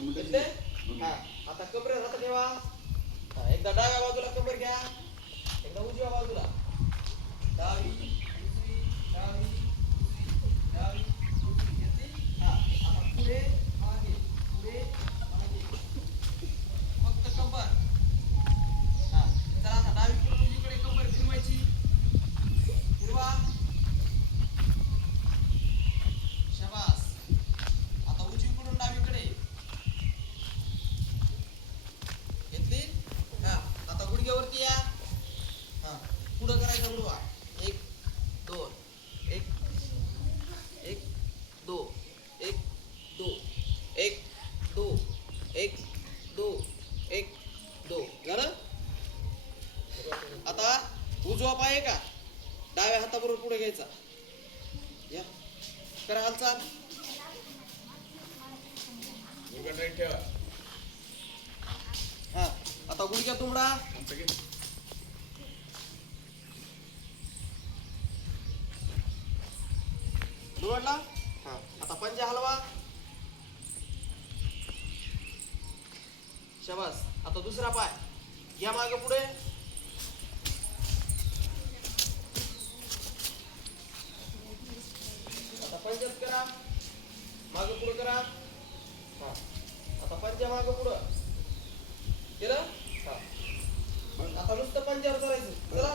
घेतले? हा आता कबरे हात ठेवा. एकदा डाव्या बाजूला कबर घ्या, एकदा उजव्या बाजूला. डावी उजवी डावी उजवी डावी उजवी घेतली. हा आता पुढे मागे पुढे मागे फक्त कंबर. हा चला आता डावीकडून उजवीकडे कंबर फिरवायची. फिरवा. शाबास. आता उजवीकडून डावीकडे घेतली. हा आता गुडघ्यावरती या. हा पुढं करायचा उडवा. एक दोन एक एक दो एक दो एक दो एक दो एक दो झालं. आता उजवा पाय का डाव्या हाताबरोबर पुढे घ्यायचा. या करा हालचाल. हा आता गुडघ्या तुंबडा. निवडला. हा आता पंजा हलवा. शाबास. आता दुसरा पाय घ्या मागे पुढे. आता पंजाच करा. मागे पुढे करा. हा आता पंजा मागे पुढं केलं. हा आता नुसतं पंजावर करायचं. चला